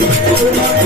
You.